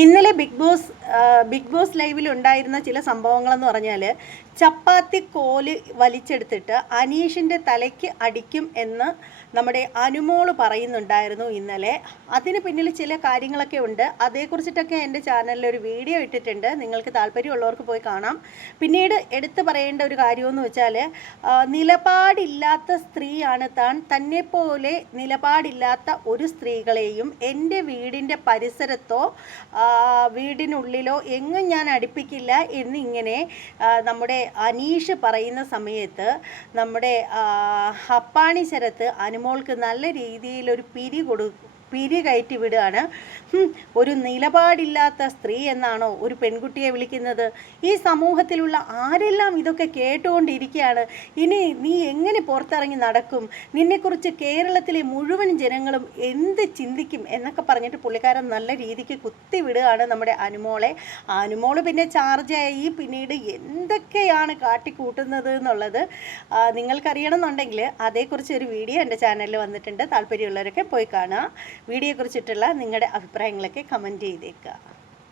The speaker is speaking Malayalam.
ഇന്നലെ ബിഗ് ബോസ് ലൈവിൽ ഉണ്ടായിരുന്ന ചില സംഭവങ്ങളെന്ന് പറഞ്ഞാൽ ചപ്പാത്തി കോല് വലിച്ചെടുത്തിട്ട് അനീഷിൻ്റെ തലയ്ക്ക് അടിക്കും എന്ന് നമ്മുടെ അനുമോള് പറയുന്നുണ്ടായിരുന്നു ഇന്നലെ. അതിന് പിന്നിൽ ചില കാര്യങ്ങളൊക്കെ ഉണ്ട്. അതേക്കുറിച്ചിട്ടൊക്കെ എൻ്റെ ചാനലിൽ ഒരു വീഡിയോ ഇട്ടിട്ടുണ്ട്. നിങ്ങൾക്ക് താല്പര്യമുള്ളവർക്ക് പോയി കാണാം. പിന്നീട് എടുത്തു പറയേണ്ട ഒരു കാര്യമെന്ന് വെച്ചാൽ നിലപാടില്ലാത്ത സ്ത്രീയാണ് താൻ. തന്നെപ്പോലെ നിലപാടില്ലാത്ത ഒരു സ്ത്രീകളെയും എൻ്റെ വീടിൻ്റെ പരിസരത്തോ വീടിനുള്ളിലോ എങ്ങും ഞാൻ അടുപ്പിക്കില്ല എന്നിങ്ങനെ നമ്മുടെ അനീഷ് പറയുന്ന സമയത്ത് നമ്മുടെ അപ്പാണി ശരത്ത് അനുമോൾക്ക് നല്ല രീതിയിലൊരു പിരി കയറ്റി വിടുകയാണ്. ഒരു നിലപാടില്ലാത്ത സ്ത്രീ എന്നാണോ ഒരു പെൺകുട്ടിയെ വിളിക്കുന്നത്? ഈ സമൂഹത്തിലുള്ള ആരെല്ലാം ഇതൊക്കെ കേട്ടുകൊണ്ടിരിക്കുകയാണ്. ഇനി നീ എങ്ങനെ പുറത്തിറങ്ങി നടക്കും? നിന്നെക്കുറിച്ച് കേരളത്തിലെ മുഴുവൻ ജനങ്ങളും എന്ത് ചിന്തിക്കും എന്നൊക്കെ പറഞ്ഞിട്ട് പുള്ളിക്കാരൻ നല്ല രീതിക്ക് കുത്തി വിടുകയാണ് നമ്മുടെ അനുമോള് പിന്നെ ചാർജായി പിന്നീട് എന്തൊക്കെയാണ് കാട്ടിക്കൂട്ടുന്നത് എന്നുള്ളത് നിങ്ങൾക്കറിയണമെന്നുണ്ടെങ്കിൽ അതേക്കുറിച്ച് ഒരു വീഡിയോ എൻ്റെ ചാനലിൽ വന്നിട്ടുണ്ട്. താല്പര്യമുള്ളവരൊക്കെ പോയി കാണുക. വീഡിയോയെക്കുറിച്ചിട്ടുള്ള നിങ്ങളുടെ അഭിപ്രായങ്ങളൊക്കെ കമൻറ്റ് ചെയ്തേക്കുക.